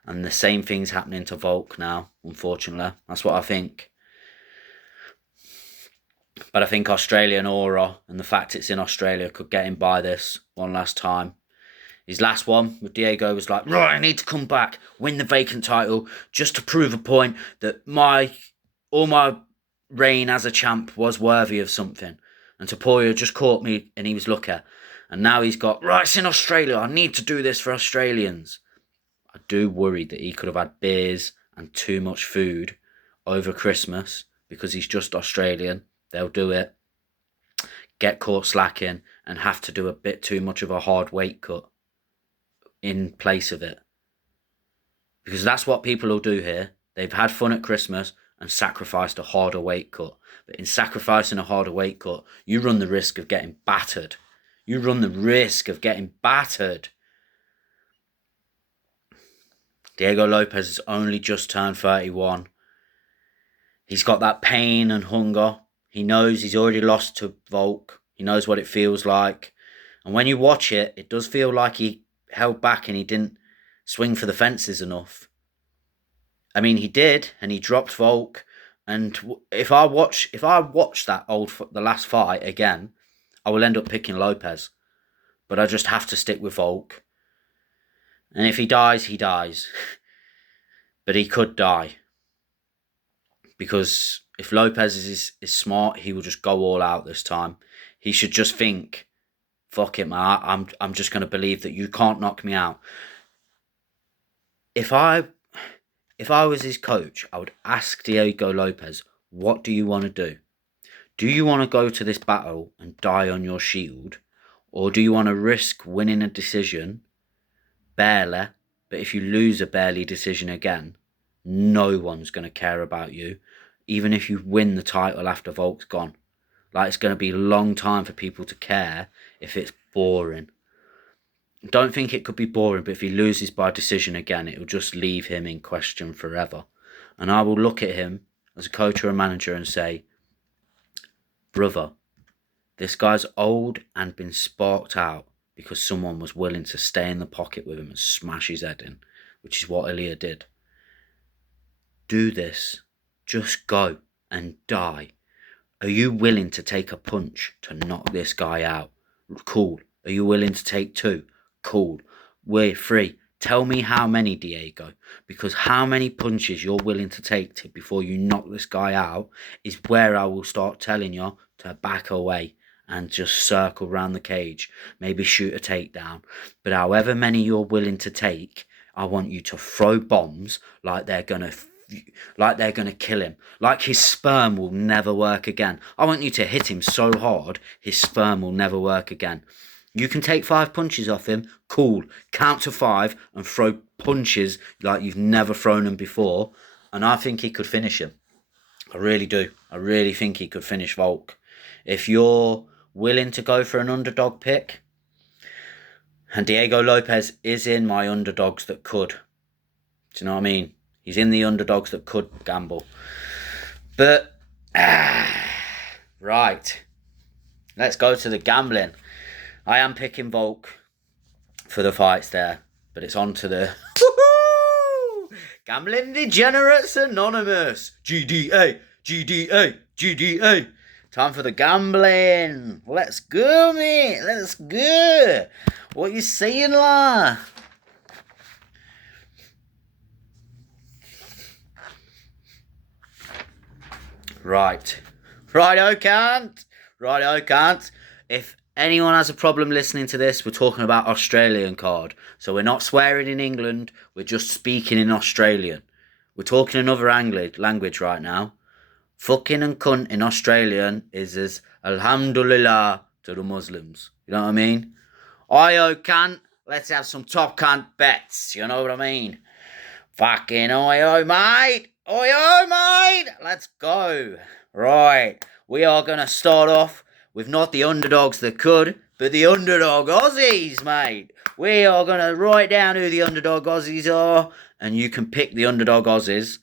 And the same thing's happening to Volk now, unfortunately. That's what I think. But I think Australian aura and the fact it's in Australia could get him by this one last time. His last one with Diego was like, right, I need to come back, win the vacant title, just to prove a point that all my reign as a champ was worthy of something. And Tapoya just caught me and he was lucky. And now he's got, right, it's in Australia, I need to do this for Australians. I do worry that he could have had beers and too much food over Christmas because he's just Australian. They'll do it, get caught slacking, and have to do a bit too much of a hard weight cut in place of it. Because that's what people will do here. They've had fun at Christmas and sacrificed a harder weight cut. But in sacrificing a harder weight cut, you run the risk of getting battered. You run the risk of getting battered. Diego Lopez has only just turned 31. He's got that pain and hunger. He knows he's already lost to Volk. He knows what it feels like. And when you watch it, it does feel like he held back and he didn't swing for the fences enough. I mean, he did, and he dropped Volk. And if I watch the last fight again, I will end up picking Lopez. But I just have to stick with Volk. And if he dies, he dies. But he could die. Because if Lopez is smart, he will just go all out this time. He should just think, fuck it, man, I'm just going to believe that you can't knock me out. If I was his coach, I would ask Diego Lopez, what do you want to do? Do you want to go to this battle and die on your shield? Or do you want to risk winning a decision, barely, but if you lose a barely decision again, no one's going to care about you, even if you win the title after Volk's gone. Like, it's going to be a long time for people to care if it's boring. Don't think it could be boring, but if he loses by decision again, it will just leave him in question forever. And I will look at him as a coach or a manager and say, brother, this guy's old and been sparked out because someone was willing to stay in the pocket with him and smash his head in, which is what Ilya did. Do this. Just go and die. Are you willing to take a punch to knock this guy out? Cool. Are you willing to take two? Cool. We're free. Tell me how many, Diego, because how many punches you're willing to take before you knock this guy out is where I will start telling you to back away and just circle around the cage, maybe shoot a takedown. But however many you're willing to take, I want you to throw bombs like they're gonna kill him. Like his sperm will never work again. I want you to hit him so hard, his sperm will never work again. You can take 5 punches off him, cool. Count to 5 and throw punches like you've never thrown them before. And I think he could finish him. I really do. I really think he could finish Volk. If you're willing to go for an underdog pick, and Diego Lopez is in my underdogs that could. Do you know what I mean? He's in the underdogs that could gamble. But, right. Let's go to the gambling. I am picking Volk for the fights there. But it's on to the Gambling Degenerates Anonymous. GDA, GDA, GDA. Time for the gambling. Let's go, mate. Let's go. What you saying, la? Right. Righto, can't. Righto, can't. If anyone has a problem listening to this, we're talking about Australian card. So we're not swearing in England. We're just speaking in Australian. We're talking another language right now. Fucking and cunt in Australian is as Alhamdulillah to the Muslims. You know what I mean? Oi, cunt. Let's have some top cunt bets. You know what I mean? Fucking oi, mate. Oi, mate. Let's go. Right. We are going to start off with not the underdogs that could, but the underdog Aussies, mate. We are going to write down who the underdog Aussies are, and you can pick the underdog Aussies.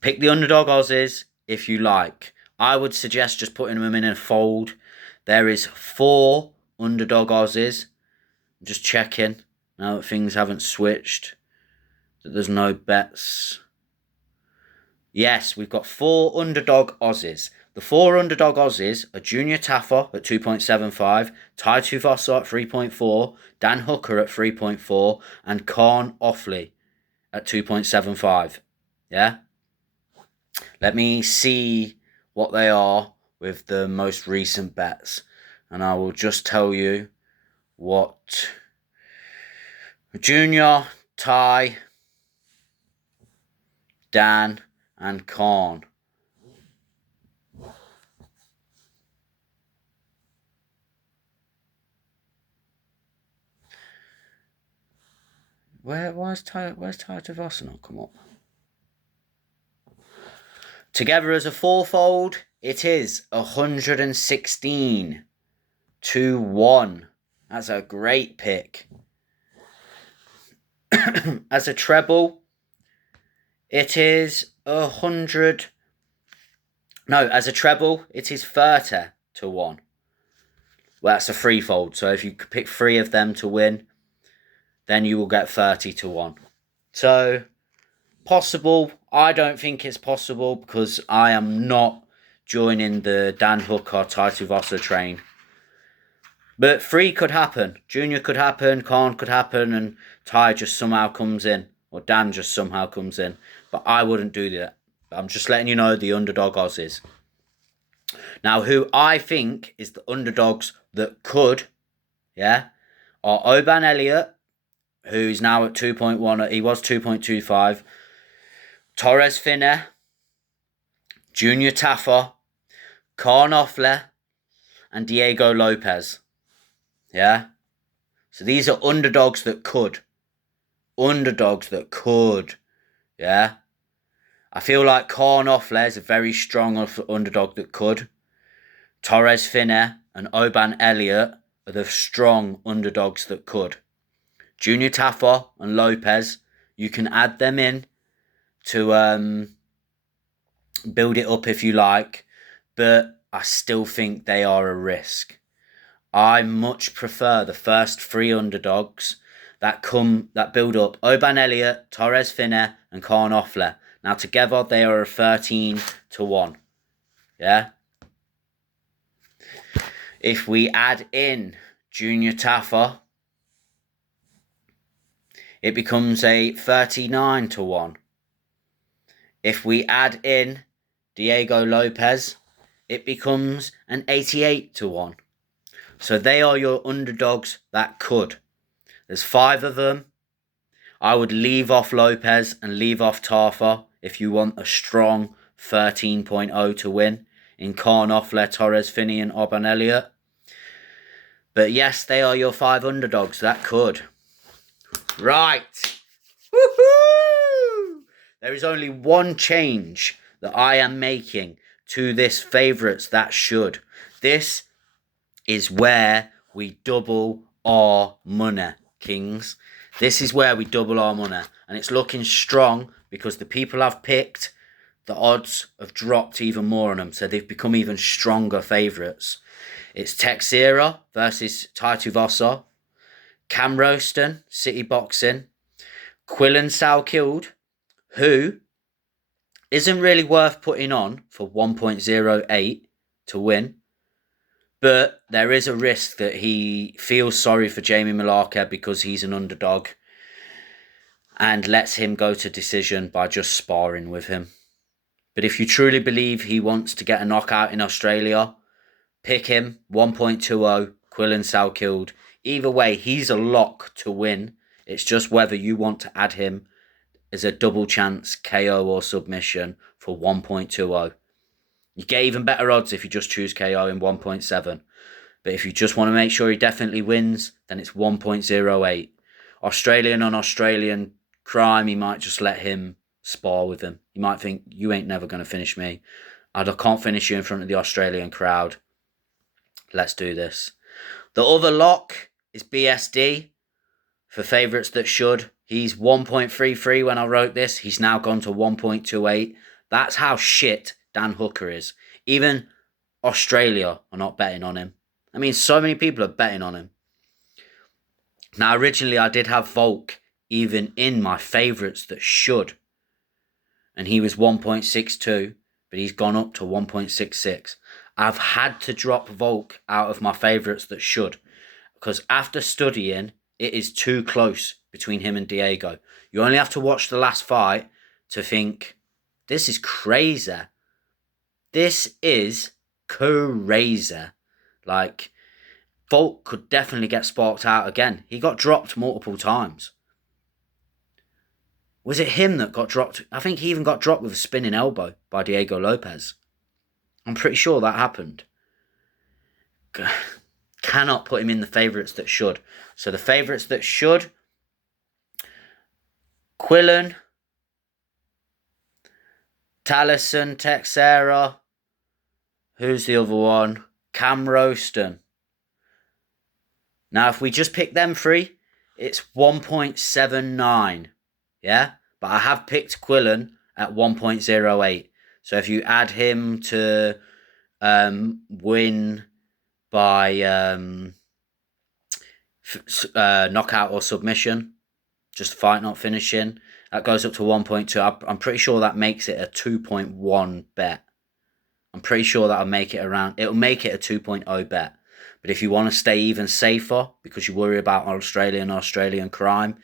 Pick the underdog Aussies if you like. I would suggest just putting them in a fold. There is 4 underdog Aussies. I'm just checking now that things haven't switched, that there's no bets. Yes, we've got 4 underdog Aussies. The 4 underdog Aussies are Junior Taffer at 2.75, Tai Tuivasa at 3.4, Dan Hooker at 3.4, and Khan Offley at 2.75. Yeah? Let me see what they are with the most recent bets, and I will just tell you what Junior, Tai, Dan, and Khan. Where's Tai Tuivasa not come up? Together as a 4-fold, it is 116 to 1. That's a great pick. As a treble, it is 100. No, as a treble, it is 30 to 1. Well, that's a 3-fold. So if you pick 3 of them to win, then you will get 30 to 1. So, possible. I don't think it's possible because I am not joining the Dan Hooker Tai Tuivasa train. But 3 could happen. Junior could happen, Khan could happen, and Tai just somehow comes in. Or Dan just somehow comes in. But I wouldn't do that. I'm just letting you know the underdog Aussies. Now, who I think is the underdogs that could, are Oban Elliott, who's now at 2.1. He was 2.25. Torres Finner, Junior Taffer, Khan Offley, and Diego Lopez. Yeah? So these are underdogs that could. Underdogs that could. Yeah? I feel like Khan Offley is a very strong underdog that could. Torres Finner and Oban Elliott are the strong underdogs that could. Junior Taffer and Lopez, you can add them in to build it up if you like, but I still think they are a risk. I much prefer the first 3 underdogs that build up: Oban Elliott, Torres Finner, and Khan Offley. Now together they are a 13 to 1. Yeah. If we add in Junior Taffer, it becomes a 39 to 1. If we add in Diego Lopez, it becomes an 88 to 1. So they are your underdogs that could. There's 5 of them. I would leave off Lopez and leave off Taffer if you want a strong 13.0 to win in Khan Offley, Torres Finney, and Oban Elliott. But yes, they are your 5 underdogs that could. Right. Woohoo! There is only one change that I am making to this favourites that should. This is where we double our money, Kings. This is where we double our money. And it's looking strong because the people I've picked, the odds have dropped even more on them. So they've become even stronger favourites. It's Texera versus Tai Tuivasa. Cam Roston, City Boxing. Quillan Salkilled, who isn't really worth putting on for 1.08. to win. But there is a risk that he feels sorry for Jamie Malaka because he's an underdog and lets him go to decision by just sparring with him. But if you truly believe he wants to get a knockout in Australia, pick him, 1.20, Quillan Salkilled. Either way, he's a lock to win. It's just whether you want to add him as a double chance KO or submission for 1.20. You get even better odds if you just choose KO in 1.7. But if you just want to make sure he definitely wins, then it's 1.08. Australian on Australian crime, he might just let him spar with him. He might think, you ain't never going to finish me. I can't finish you in front of the Australian crowd. Let's do this. The other lock is BSD for favourites that should. He's 1.33 when I wrote this. He's now gone to 1.28. That's how shit Dan Hooker is. Even Australia are not betting on him. I mean, so many people are betting on him. Now, originally I did have Volk even in my favourites that should. And he was 1.62, but he's gone up to 1.66. I've had to drop Volk out of my favourites that should. Because after studying, it is too close between him and Diego. You only have to watch the last fight to think, this is crazy. This is crazy. Like, Volk could definitely get sparked out again. He got dropped multiple times. Was it him that got dropped? I think he even got dropped with a spinning elbow by Diego Lopez. I'm pretty sure that happened. Cannot put him in the favourites that should. So the favourites that should, Quillan, Taliesin, Texera. Who's the other one? Cam Roston. Now, if we just pick them three, it's 1.79. Yeah? But I have picked Quillan at 1.08. So if you add him to win by knockout or submission, just fight, not finishing, that goes up to 1.2. I'm pretty sure that makes it a 2.1 bet. I'm pretty sure that'll make it around. It'll make it a 2.0 bet. But if you want to stay even safer because you worry about Australian crime,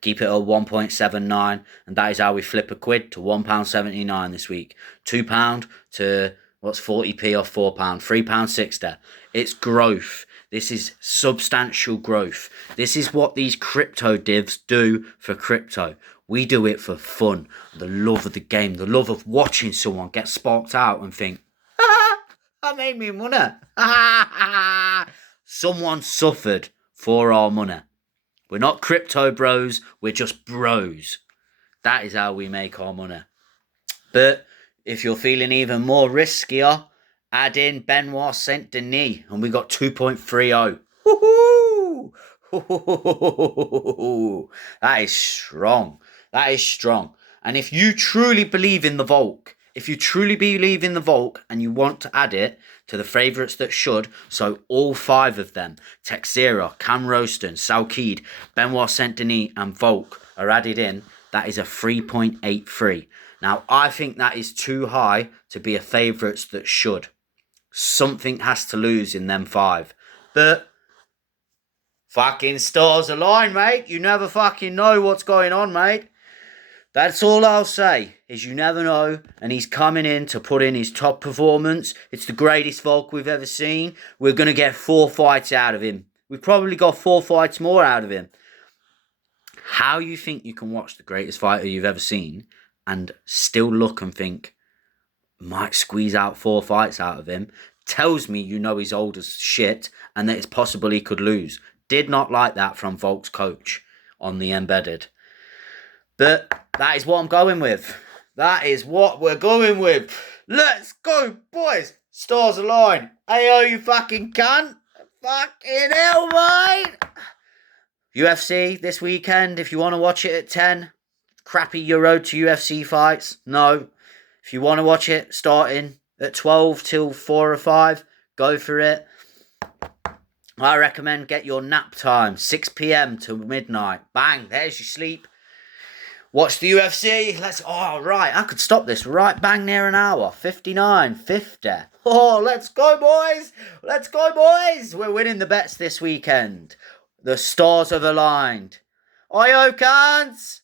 keep it at 1.79, and that is how we flip a quid to £1.79 this week. £2 to what's 40p off £4, £3.60. It's growth. This is substantial growth. This is what these crypto divs do for crypto. We do it for fun, the love of the game, the love of watching someone get sparked out and think, I made me money. Someone suffered for our money. We're not crypto bros, we're just bros. That is how we make our money. But if you're feeling even more riskier, add in Benoit Saint Denis, and we got 2.30. Woohoo! That is strong. That is strong. And if you truly believe in the Volk, and you want to add it to the favourites that should, so all 5 of them, Texera, Cam Roston, Salkid, Benoit Saint Denis and Volk are added in, that is a 3.83. Now, I think that is too high to be a favourites that should. Something has to lose in them 5. But fucking stars align, mate. You never fucking know what's going on, mate. That's all I'll say, is you never know, and he's coming in to put in his top performance. It's the greatest Volk we've ever seen. We're going to get 4 fights out of him. We've probably got 4 fights more out of him. How you think you can watch the greatest fighter you've ever seen and still look and think, might squeeze out 4 fights out of him, tells me you know he's old as shit and that it's possible he could lose. Did not like that from Volk's coach on the embedded. But that is what I'm going with. That is what we're going with. Let's go, boys. Stars align. Ayo, you fucking cunt. Fucking hell, mate. UFC this weekend, if you want to watch it at 10. Crappy your road to UFC fights. No. If you want to watch it starting at 12 till 4 or 5, go for it. I recommend get your nap time, 6 p.m. till midnight. Bang, there's your sleep. Watch the UFC. Oh, right. I could stop this right bang near an hour. 59, 50. Oh, let's go, boys. Let's go, boys. We're winning the bets this weekend. The stars have aligned. Oi, cans.